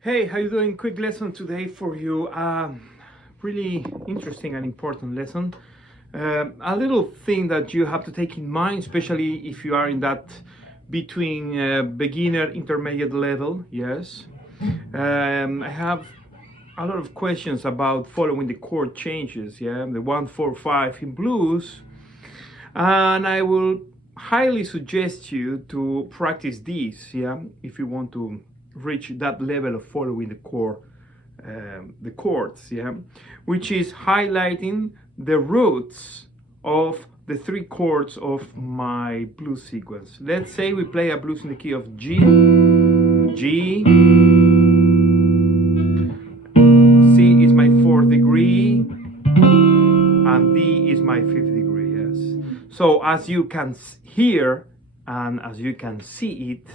Hey, how you doing? Quick lesson today for you. Really interesting and important lesson. A little thing that you have to take in mind, especially if you are in that between beginner intermediate level. Yes, I have a lot of questions about following the chord changes. Yeah, the 1, 4, 5 in blues, and I will highly suggest you to practice these. Yeah, if you want to reach that level of following the chords, yeah, which is highlighting the roots of the 3 chords of my blues sequence. Let's say we play a blues in the key of G, G, C is my 4th degree, and D is my 5th degree, yes. So as you can hear and as you can see it,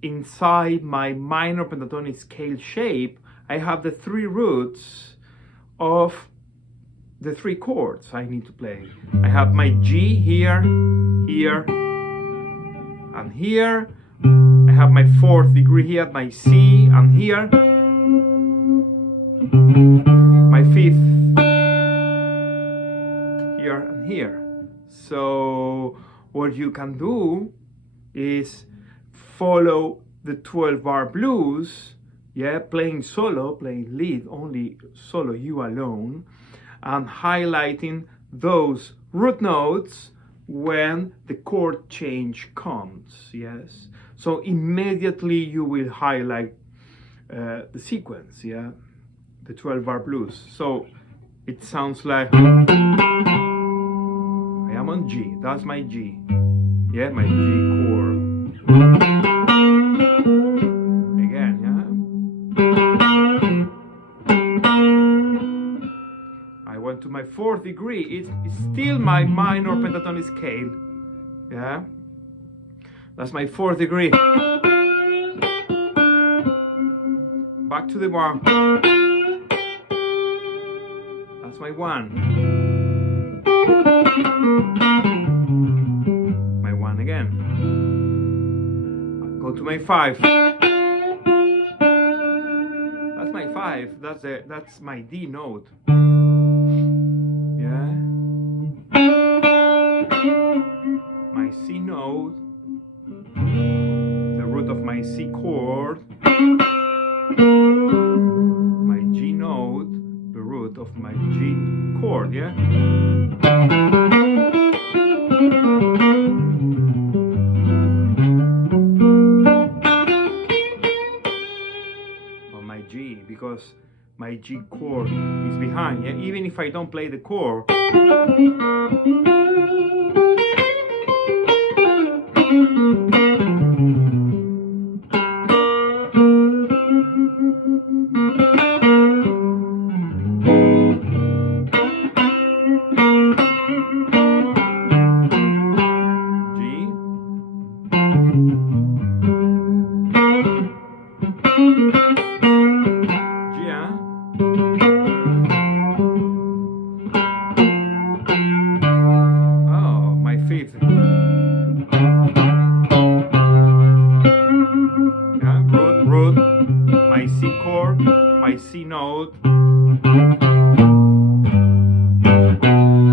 inside my minor pentatonic scale shape, I have the 3 roots of the 3 chords I need to play. I have my G here, here, and here. I have my 4th degree here, my C, and here. My 5th here and here. So what you can do is follow the 12-bar blues, yeah, playing solo, playing lead, only solo, you alone, and highlighting those root notes when the chord change comes, yes. So immediately you will highlight the sequence, yeah, the 12-bar blues. So it sounds like I am on G, that's my G. Yeah, my G chord. Again, yeah. I went to my 4th degree. It's still my minor pentatonic scale. Yeah. That's my 4th degree. Back to the 1. That's my 1. Again, go to my 5. That's my 5. That's my D note. Yeah. My C note, the root of my C chord. My G note, the root of my G chord. Yeah. Because my G chord is behind, yeah? Even if I don't play the chord, C note, turn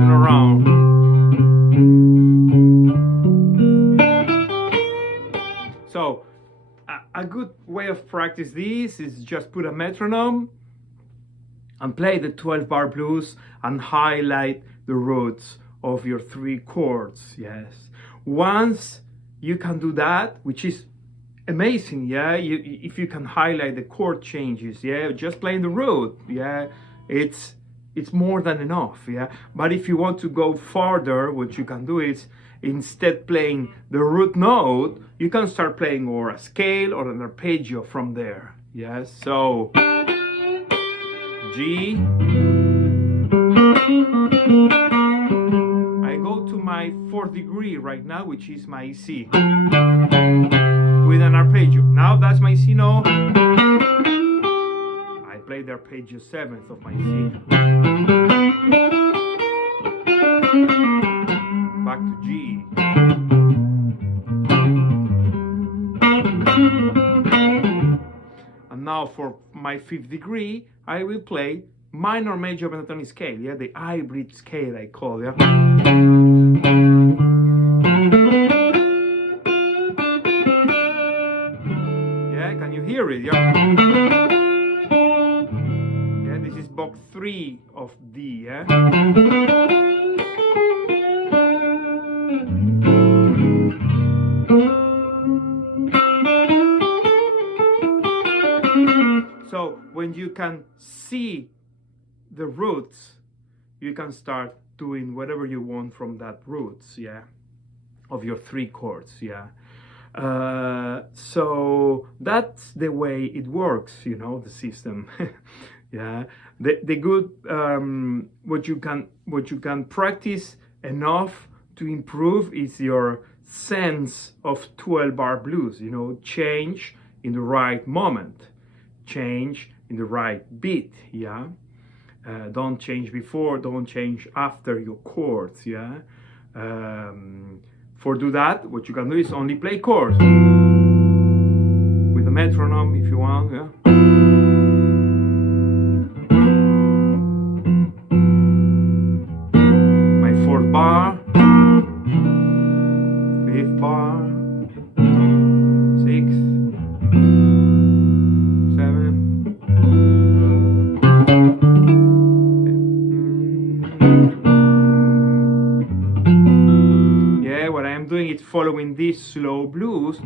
around. So a good way of practice this is just put a metronome and play the 12 bar blues and highlight the roots of your 3 chords. Yes, once you can do that, which is amazing, yeah, if you can highlight the chord changes, yeah, just playing the root, yeah, it's more than enough, yeah. But if you want to go further, what you can do is, instead playing the root note, you can start playing or a scale or an arpeggio from there. Yes, so G, I go to my 4th degree right now, which is my C, with an arpeggio. Now that's my C note. I play the arpeggio 7th of my C. Back to G. And now for my 5th degree, I will play minor major pentatonic scale, yeah, the hybrid scale I call, yeah. Yeah, can you hear it, yeah? Yeah, this is box 3 of D, yeah. So when you can see the roots, you can start doing whatever you want from that roots, yeah, of your 3 chords, yeah. So that's the way it works, you know, the system. Yeah, the good what you can practice enough to improve is your sense of 12 bar blues, you know, change in the right moment, change in the right beat, yeah. Don't change before, don't change after your chords, yeah. For do that, what you can do is only play chords with a metronome if you want, yeah. My 4th bar, 5th bar, 6th, 7th. Yeah, what I am doing is following these slow blues,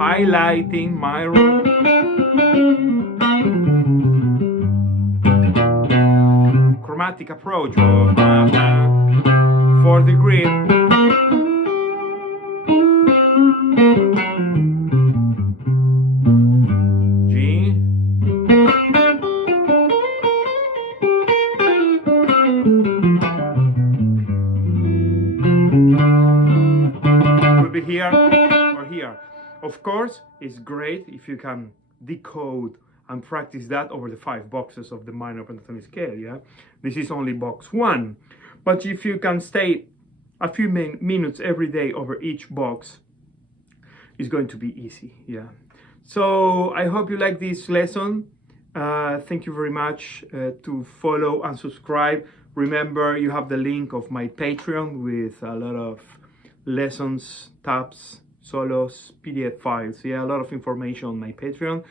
highlighting my root, chromatic approach, 4th degree. G. Could be here or here. Of course, it's great if you can decode and practice that over the 5 boxes of the minor pentatonic scale, yeah. This is only box 1, but if you can stay a few minutes every day over each box, it's going to be easy, yeah. So I hope you like this lesson. Thank you very much. To follow and subscribe, remember you have the link of my Patreon with a lot of lessons, tabs, solos, PDF files, yeah, a lot of information on my Patreon.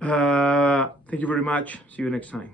Thank you very much. See you next time.